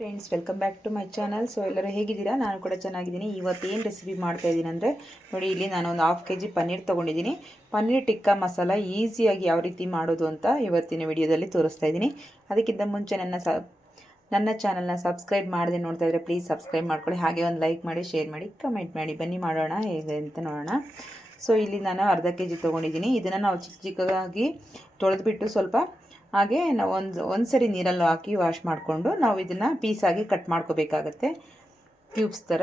Friends, welcome back to my channel. So ಎಲ್ಲರೂ ಹೇಗಿದ್ದೀರಾ? ನಾನು ಕೂಡ ಚೆನ್ನಾಗಿದ್ದೀನಿ. ಇವತ್ತೇನು ರೆಸಿಪಿ ಮಾಡ್ತಾ ಇದ್ದೀನಿ ಅಂದರೆ, ನೋಡಿ, ಇಲ್ಲಿ ನಾನು ಒಂದು ½ kg ಪನ್ನೀರ್ ತೊಗೊಂಡಿದ್ದೀನಿ. ಪನ್ನೀರ್ ಟಿಕ್ಕಾ ಮಸಾಲ ಈಸಿಯಾಗಿ ಯಾವ ರೀತಿ ಮಾಡೋದು ಅಂತ ಇವತ್ತಿನ ವಿಡಿಯೋದಲ್ಲಿ ತೋರಿಸ್ತಾ ಇದ್ದೀನಿ. ಅದಕ್ಕಿಂತ ಮುಂಚೆ ನನ್ನ ಚಾನಲ್ನ ಸಬ್ಸ್ಕ್ರೈಬ್ ಮಾಡದೆ ನೋಡ್ತಾ ಇದ್ದರೆ ಪ್ಲೀಸ್ ಸಬ್ಸ್ಕ್ರೈಬ್ ಮಾಡ್ಕೊಳ್ಳಿ. ಹಾಗೆ ಒಂದು ಲೈಕ್ ಮಾಡಿ, ಶೇರ್ ಮಾಡಿ, ಕಮೆಂಟ್ ಮಾಡಿ. ಬನ್ನಿ ಮಾಡೋಣ ಹೇಗೆ ಅಂತ ನೋಡೋಣ. ಸೊ ಇಲ್ಲಿ ನಾನು ½ kg ತೊಗೊಂಡಿದ್ದೀನಿ. ಇದನ್ನು ನಾವು ಚಿಕ್ಕ ಚಿಕ್ಕದಾಗಿ ತೊಳೆದ್ಬಿಟ್ಟು ಸ್ವಲ್ಪ ಹಾಗೆ ನಾವು ಒಂದು ಸರಿ ನೀರಲ್ಲಿ ಹಾಕಿ ವಾಶ್ ಮಾಡಿಕೊಂಡು ನಾವು ಇದನ್ನು ಪೀಸಾಗಿ ಕಟ್ ಮಾಡ್ಕೋಬೇಕಾಗತ್ತೆ. ಕ್ಯೂಬ್ಸ್ ಥರ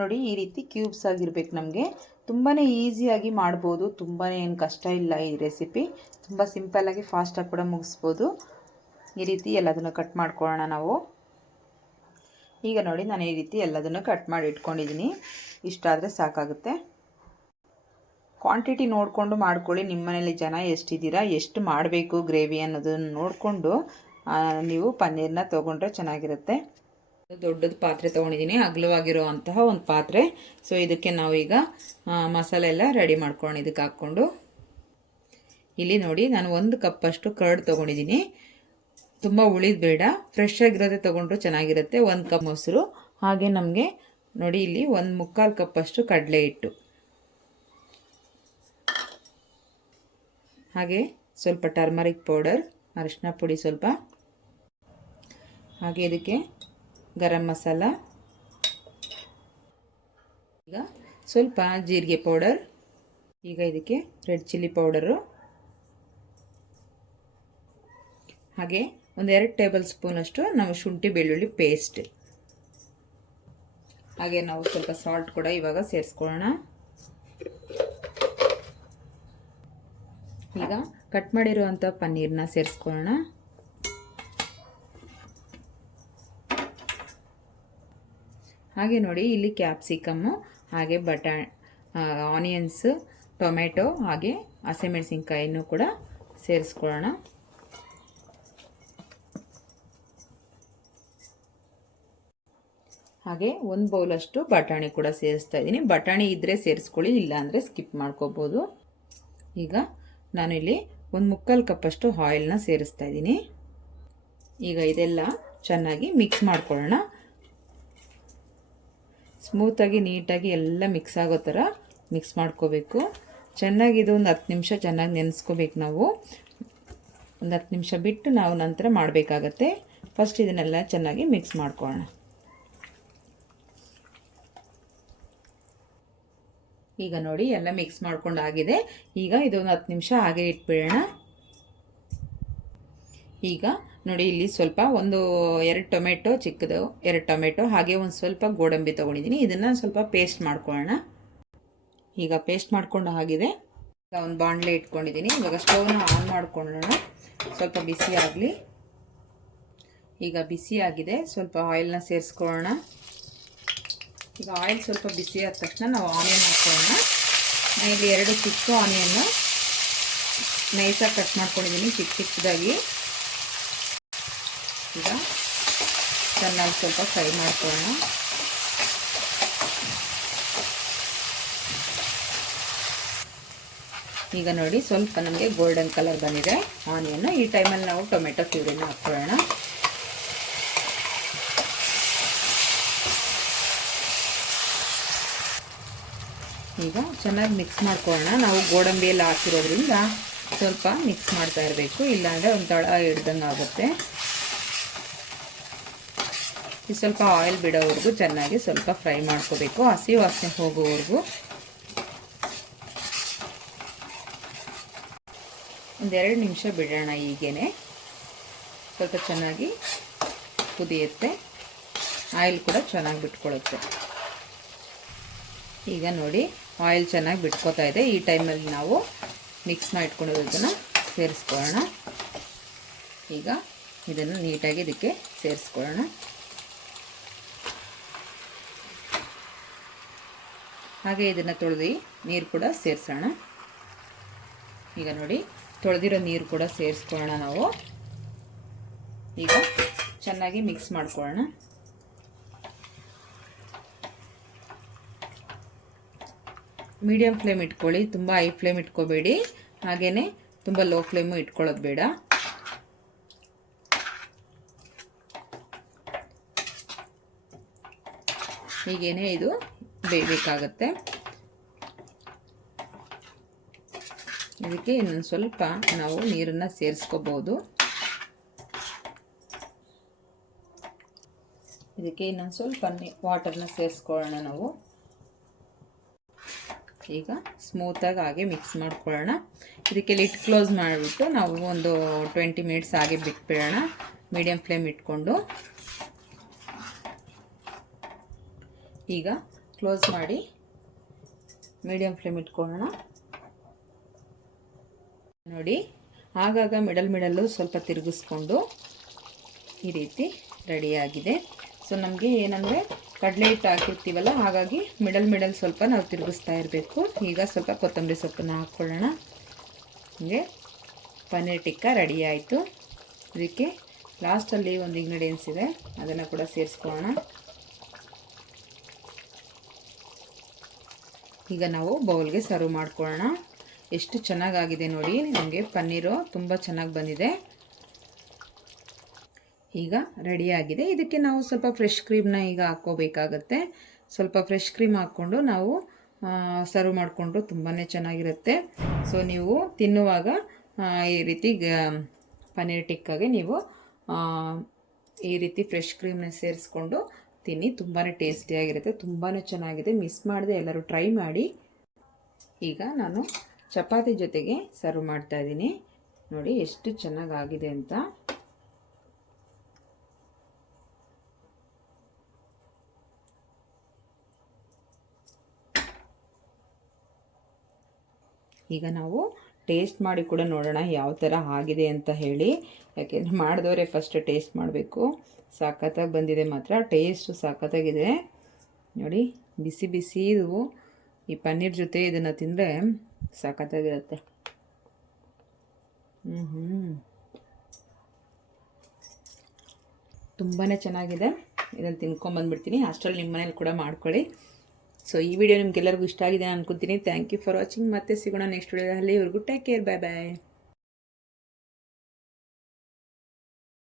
ನೋಡಿ, ಈ ರೀತಿ ಕ್ಯೂಬ್ಸ್ ಆಗಿರ್ಬೇಕು ನಮಗೆ. ತುಂಬಾ ಈಸಿಯಾಗಿ ಮಾಡ್ಬೋದು, ತುಂಬಾ ಏನು ಕಷ್ಟ ಇಲ್ಲ. ಈ ರೆಸಿಪಿ ತುಂಬ ಸಿಂಪಲ್ಲಾಗಿ ಫಾಸ್ಟಾಗಿ ಕೂಡ ಮುಗಿಸ್ಬೋದು. ಈ ರೀತಿ ಎಲ್ಲದನ್ನು ಕಟ್ ಮಾಡ್ಕೊಳ್ಳೋಣ ನಾವು. ಈಗ ನೋಡಿ, ನಾನು ಈ ರೀತಿ ಎಲ್ಲದನ್ನು ಕಟ್ ಮಾಡಿ ಇಟ್ಕೊಂಡಿದ್ದೀನಿ. ಇಷ್ಟಾದರೆ ಸಾಕಾಗುತ್ತೆ. ಕ್ವಾಂಟಿಟಿ ನೋಡಿಕೊಂಡು ಮಾಡ್ಕೊಳ್ಳಿ. ನಿಮ್ಮ ಮನೇಲಿ ಜನ ಎಷ್ಟಿದ್ದೀರಾ, ಎಷ್ಟು ಮಾಡಬೇಕು ಗ್ರೇವಿ ಅನ್ನೋದನ್ನು ನೋಡಿಕೊಂಡು ನೀವು ಪನ್ನೀರನ್ನ ತೊಗೊಂಡ್ರೆ ಚೆನ್ನಾಗಿರುತ್ತೆ. ದೊಡ್ಡದು ಪಾತ್ರೆ ತೊಗೊಂಡಿದ್ದೀನಿ, ಅಗಲವಾಗಿರುವಂತಹ ಒಂದು ಪಾತ್ರೆ. ಸೊ ಇದಕ್ಕೆ ನಾವೀಗ ಮಸಾಲೆ ಎಲ್ಲ ರೆಡಿ ಮಾಡ್ಕೊಳ್ಳೋಣ. ಇದಕ್ಕೆ ಹಾಕ್ಕೊಂಡು ಇಲ್ಲಿ ನೋಡಿ, ನಾನು 1 ಕಪ್ಪಷ್ಟು ಕರ್ಡ್ ತೊಗೊಂಡಿದ್ದೀನಿ. ತುಂಬ ಉಳಿದು ಬೇಡ, ಫ್ರೆಶ್ ಆಗಿರೋದೇ ತೊಗೊಂಡ್ರು ಚೆನ್ನಾಗಿರುತ್ತೆ. 1 ಕಪ್ ಮೊಸರು, ಹಾಗೆ ನಮಗೆ ನೋಡಿ ಇಲ್ಲಿ 1/4 ಕಪ್ಪಷ್ಟು ಕಡಲೆ ಹಿಟ್ಟು, ಹಾಗೆ ಸ್ವಲ್ಪ ಟರ್ಮರಿಕ್ ಪೌಡರ್, ಅರಿಶಿನ ಪುಡಿ ಸ್ವಲ್ಪ, ಹಾಗೆ ಇದಕ್ಕೆ ಗರಂ ಮಸಾಲ, ಈಗ ಸ್ವಲ್ಪ ಜೀರಿಗೆ ಪೌಡರ್, ಈಗ ಇದಕ್ಕೆ ರೆಡ್ ಚಿಲ್ಲಿ ಪೌಡರು, ಹಾಗೆ 1-2 ಟೇಬಲ್ ಸ್ಪೂನಷ್ಟು ನಾವು ಶುಂಠಿ ಬೆಳ್ಳುಳ್ಳಿ ಪೇಸ್ಟ್, ಹಾಗೆ ನಾವು ಸ್ವಲ್ಪ ಸಾಲ್ಟ್ ಕೂಡ ಇವಾಗ ಸೇರಿಸ್ಕೊಳ್ಳೋಣ. ಈಗ ಕಟ್ ಮಾಡಿರುವಂಥ ಪನ್ನೀರನ್ನ ಸೇರಿಸ್ಕೊಳ್ಳೋಣ. ಹಾಗೆ ನೋಡಿ, ಇಲ್ಲಿ ಕ್ಯಾಪ್ಸಿಕಮ್ಮು, ಹಾಗೆ ಆನಿಯನ್ಸ್, ಟೊಮೆಟೊ, ಹಾಗೆ ಹಸಿಮೆಣಸಿನ್ಕಾಯಿನೂ ಕೂಡ ಸೇರಿಸ್ಕೊಳ್ಳೋಣ. ಹಾಗೆ 1 ಬೌಲಷ್ಟು ಬಟಾಣಿ ಕೂಡ ಸೇರಿಸ್ತಾ ಇದ್ದೀನಿ. ಬಟಾಣಿ ಇದ್ದರೆ ಸೇರಿಸ್ಕೊಳ್ಳಿ, ಇಲ್ಲಾಂದರೆ ಸ್ಕಿಪ್ ಮಾಡ್ಕೋಬೋದು. ಈಗ ನಾನಿಲ್ಲಿ 1/4 ಕಪ್ಪಷ್ಟು ಆಯಿಲ್ನ ಸೇರಿಸ್ತಾ ಇದ್ದೀನಿ. ಈಗ ಇದೆಲ್ಲ ಚೆನ್ನಾಗಿ ಮಿಕ್ಸ್ ಮಾಡ್ಕೊಳ್ಳೋಣ. ಸ್ಮೂತಾಗಿ ನೀಟಾಗಿ ಎಲ್ಲ ಮಿಕ್ಸ್ ಆಗೋ ಥರ ಮಿಕ್ಸ್ ಮಾಡ್ಕೋಬೇಕು. ಚೆನ್ನಾಗಿ ಇದು ಒಂದು 10 ನಿಮಿಷ ಚೆನ್ನಾಗಿ ನೆನೆಸ್ಕೋಬೇಕು. ನಾವು ಒಂದು 10 ನಿಮಿಷ ಬಿಟ್ಟು ನಾವು ನಂತರ ಮಾಡಬೇಕಾಗತ್ತೆ. ಫಸ್ಟ್ ಇದನ್ನೆಲ್ಲ ಚೆನ್ನಾಗಿ ಮಿಕ್ಸ್ ಮಾಡ್ಕೊಳ್ಳೋಣ. ಈಗ ನೋಡಿ, ಎಲ್ಲ ಮಿಕ್ಸ್ ಮಾಡ್ಕೊಂಡು ಆಗಿದೆ. ಈಗ ಇದೊಂದು 10 ನಿಮಿಷ ಹಾಗೆ ಇಟ್ಬಿಡೋಣ. ಈಗ ನೋಡಿ, ಇಲ್ಲಿ ಸ್ವಲ್ಪ 2 ಟೊಮೆಟೊ, ಚಿಕ್ಕದು 2 ಟೊಮೆಟೊ, ಹಾಗೆ ಒಂದು ಸ್ವಲ್ಪ ಗೋಡಂಬಿ ತೊಗೊಂಡಿದ್ದೀನಿ. ಇದನ್ನು ಸ್ವಲ್ಪ ಪೇಸ್ಟ್ ಮಾಡ್ಕೊಳ್ಳೋಣ. ಈಗ ಪೇಸ್ಟ್ ಮಾಡ್ಕೊಂಡು ಆಗಿದೆ. ಈಗ ಒಂದು ಬಾಣಲೆ ಇಟ್ಕೊಂಡಿದ್ದೀನಿ. ಇವಾಗ ಸ್ಟವ್ನ ಆನ್ ಮಾಡ್ಕೊಳ್ಳೋಣ. ಸ್ವಲ್ಪ ಬಿಸಿ ಆಗಲಿ. ಈಗ ಬಿಸಿ ಆಗಿದೆ, ಸ್ವಲ್ಪ ಆಯಿಲ್ನ ಸೇರಿಸ್ಕೊಳ್ಳೋಣ. ಈಗ ಆಯಿಲ್ ಸ್ವಲ್ಪ ಬಿಸಿ ಆದ ತಕ್ಷಣ ನಾವು ಆನಿಯನ್ ಹಾಕ್ಕೊಳ್ಳೋಣ. ಇಲ್ಲಿ 2 ಚಿಕ್ಕ ಆನಿಯನ್ನು ನೈಸಾಗಿ ಕಟ್ ಮಾಡ್ಕೊಂಡಿದ್ದೀನಿ, ಚಿಕ್ಕದಾಗಿ. ಈಗ ಚೆನ್ನಾಗಿ ಸ್ವಲ್ಪ ಫ್ರೈ ಮಾಡ್ಕೊಳ್ಳೋಣ. ಈಗ ನೋಡಿ, ಸ್ವಲ್ಪ ನಮಗೆ ಗೋಲ್ಡನ್ ಕಲರ್ ಬಂದಿದೆ ಆನಿಯನ್ನು. ಈ ಟೈಮಲ್ಲಿ ನಾವು ಟೊಮೆಟೊ ಪ್ಯೂರಿನ ಹಾಕ್ಕೊಳ್ಳೋಣ. ಈಗ ಚೆನ್ನಾಗಿ ಮಿಕ್ಸ್ ಮಾಡ್ಕೊಳ್ಳೋಣ. ನಾವು ಗೋಡಂಬಿ ಎಲ್ಲ ಹಾಕಿರೋದ್ರಿಂದ ಸ್ವಲ್ಪ ಮಿಕ್ಸ್ ಮಾಡ್ತಾ ಇರಬೇಕು, ಇಲ್ಲಾಂದರೆ ಒಂದು ತಳ ಹಿಡ್ದಂಗೆ ಆಗುತ್ತೆ. ಇದು ಸ್ವಲ್ಪ ಆಯಿಲ್ ಬಿಡೋವರೆಗೂ ಚೆನ್ನಾಗಿ ಸ್ವಲ್ಪ ಫ್ರೈ ಮಾಡ್ಕೋಬೇಕು, ಹಸಿ ವಾಸನೆ ಹೋಗೋವರೆಗೂ. 1-2 ನಿಮಿಷ ಬಿಡೋಣ. ಹೀಗೇನೆ ಸ್ವಲ್ಪ ಚೆನ್ನಾಗಿ ಕುದಿಯುತ್ತೆ, ಆಯಿಲ್ ಕೂಡ ಚೆನ್ನಾಗಿ ಬಿಟ್ಕೊಳ್ಳುತ್ತೆ. ಈಗ ನೋಡಿ, ಆಯಿಲ್ ಚೆನ್ನಾಗಿ ಬಿಟ್ಕೋತಾ ಇದೆ. ಈ ಟೈಮಲ್ಲಿ ನಾವು ಮಿಕ್ಸ್ ಮಾಡಿಟ್ಕೊಂಡಿರೋದನ್ನು ಸೇರಿಸ್ಕೊಳ್ಳೋಣ. ಈಗ ಇದನ್ನು ನೀಟಾಗಿ ಇದಕ್ಕೆ ಸೇರಿಸ್ಕೊಳ್ಳೋಣ. ಹಾಗೆ ಇದನ್ನು ತೊಳೆದು ನೀರು ಕೂಡ ಸೇರಿಸೋಣ. ಈಗ ನೋಡಿ, ತೊಳೆದಿರೋ ನೀರು ಕೂಡ ಸೇರಿಸ್ಕೊಳ್ಳೋಣ ನಾವು. ಈಗ ಚೆನ್ನಾಗಿ ಮಿಕ್ಸ್ ಮಾಡ್ಕೊಳ್ಳೋಣ. ಮೀಡಿಯಂ ಫ್ಲೇಮ್ ಇಟ್ಕೊಳ್ಳಿ, ತುಂಬ ಹೈ ಫ್ಲೇಮ್ ಇಟ್ಕೋಬೇಡಿ, ಹಾಗೆಯೇ ತುಂಬ ಲೋ ಫ್ಲೇಮು ಇಟ್ಕೊಳ್ಳೋದು ಬೇಡ. ಹೀಗೇನೆ ಇದು ಬೇಯಬೇಕಾಗತ್ತೆ. ಇದಕ್ಕೆ ಇನ್ನೊಂದು ಸ್ವಲ್ಪ ನಾವು ನೀರನ್ನು ಸೇರಿಸ್ಕೋಬೋದು. ಇದಕ್ಕೆ ಇನ್ನೊಂದು ಸ್ವಲ್ಪ ವಾಟರ್ನ ಸೇರಿಸ್ಕೊಳ್ಳೋಣ ನಾವು. ಈಗ ಸ್ಮೂತಾಗಿ ಹಾಗೆ ಮಿಕ್ಸ್ ಮಾಡ್ಕೊಳ್ಳೋಣ. ಇದಕ್ಕೆ ಲಿಡ್ ಕ್ಲೋಸ್ ಮಾಡಿಬಿಟ್ಟು ನಾವು ಒಂದು 20 ಮಿನಿಟ್ಸ್ ಹಾಗೆ ಬಿಟ್ಬಿಡೋಣ ಮೀಡಿಯಮ್ ಫ್ಲೇಮ್ ಇಟ್ಕೊಂಡು. ಈಗ ಕ್ಲೋಸ್ ಮಾಡಿ ಮೀಡಿಯಮ್ ಫ್ಲೇಮ್ ಇಟ್ಕೊಳ್ಳೋಣ. ನೋಡಿ, ಆಗಾಗ ಮಿಡಲ್ಲು ಸ್ವಲ್ಪ ತಿರುಗಿಸ್ಕೊಂಡು ಈ ರೀತಿ ರೆಡಿಯಾಗಿದೆ. ಸೊ ನಮಗೆ ಏನಂದರೆ ಕಡಲೆ ಹಿಟ್ಟು ಹಾಕಿರ್ತೀವಲ್ಲ, ಹಾಗಾಗಿ ಮಿಡಲ್ ಸ್ವಲ್ಪ ನಾವು ತಿರುಗಿಸ್ತಾ ಇರಬೇಕು. ಈಗ ಸ್ವಲ್ಪ ಕೊತ್ತಂಬರಿ ಸೊಪ್ಪನ್ನು ಹಾಕ್ಕೊಳ್ಳೋಣ. ಹೀಗೆ ಪನ್ನೀರ್ ಟಿಕ್ಕ ರೆಡಿ ಆಯಿತು. ಇದಕ್ಕೆ ಲಾಸ್ಟಲ್ಲಿ ಒಂದು ಇಂಗ್ರೀಡಿಯೆಂಟ್ಸ್ ಇದೆ, ಅದನ್ನು ಕೂಡ ಸೇರಿಸ್ಕೊಳ್ಳೋಣ. ಈಗ ನಾವು ಬೌಲ್ಗೆ ಸರ್ವ್ ಮಾಡ್ಕೊಳ್ಳೋಣ. ಎಷ್ಟು ಚೆನ್ನಾಗಾಗಿದೆ ನೋಡಿ, ನಮಗೆ ಪನ್ನೀರು ತುಂಬ ಚೆನ್ನಾಗಿ ಬಂದಿದೆ. ಈಗ ರೆಡಿಯಾಗಿದೆ. ಇದಕ್ಕೆ ನಾವು ಸ್ವಲ್ಪ ಫ್ರೆಶ್ ಕ್ರೀಮ್ನ ಈಗ ಹಾಕ್ಕೋಬೇಕಾಗತ್ತೆ. ಸ್ವಲ್ಪ ಫ್ರೆಶ್ ಕ್ರೀಮ್ ಹಾಕ್ಕೊಂಡು ನಾವು ಸರ್ವ್ ಮಾಡಿಕೊಂಡ್ರು ತುಂಬಾ ಚೆನ್ನಾಗಿರುತ್ತೆ. ಸೊ ನೀವು ತಿನ್ನುವಾಗ ಈ ರೀತಿ ಪನ್ನೀರ್ ಟಿಕ್ಕಾಗೆ ನೀವು ಈ ರೀತಿ ಫ್ರೆಶ್ ಕ್ರೀಮ್ನ ಸೇರಿಸ್ಕೊಂಡು ತಿನ್ನಿ, ತುಂಬಾ ಟೇಸ್ಟಿಯಾಗಿರುತ್ತೆ, ತುಂಬಾ ಚೆನ್ನಾಗಿದೆ. ಮಿಸ್ ಮಾಡದೆ ಎಲ್ಲರೂ ಟ್ರೈ ಮಾಡಿ. ಈಗ ನಾನು ಚಪಾತಿ ಜೊತೆಗೆ ಸರ್ವ್ ಮಾಡ್ತಾಯಿದ್ದೀನಿ. ನೋಡಿ ಎಷ್ಟು ಚೆನ್ನಾಗಾಗಿದೆ ಅಂತ. ಈಗ ನಾವು ಟೇಸ್ಟ್ ಮಾಡಿ ಕೂಡ ನೋಡೋಣ ಯಾವ ಥರ ಆಗಿದೆ ಅಂತ ಹೇಳಿ. ಯಾಕೆಂದರೆ ಮಾಡಿದವರೇ ಫಸ್ಟ್ ಟೇಸ್ಟ್ ಮಾಡಬೇಕು. ಸಖತ್ತಾಗಿ ಬಂದಿದೆ ಮಾತ್ರ, ಟೇಸ್ಟು ಸಖತ್ತಾಗಿದೆ ನೋಡಿ. ಬಿಸಿ ಬಿಸಿ ಇದು ಈ ಪನ್ನೀರ್ ಜೊತೆ ಇದನ್ನು ತಿಂದರೆ ಸಖತ್ತಾಗಿರುತ್ತೆ. ತುಂಬಾ ಚೆನ್ನಾಗಿದೆ. ಇದನ್ನು ತಿನ್ಕೊಂಬಂದ್ಬಿಡ್ತೀನಿ. ಅಷ್ಟರಲ್ಲಿ ನಿಮ್ಮ ಮನೇಲಿ ಕೂಡ ಮಾಡ್ಕೊಳ್ಳಿ. ಸೊ ಈ ವಿಡಿಯೋ ನಿಮ್ಗೆಲ್ಲರಿಗೂ ಇಷ್ಟ ಆಗಿದೆ ಅನ್ಕೊತೀನಿ. Thank you for watching. ಮತ್ತೆ ಸಿಗೋಣ ನೆಕ್ಸ್ಟ್ ವಿಡಿಯೋದಲ್ಲಿ. ಇವ್ರಿಗೂ ಟೇಕ್ ಕೇರ್, ಬಾಯ್ ಬಾಯ್.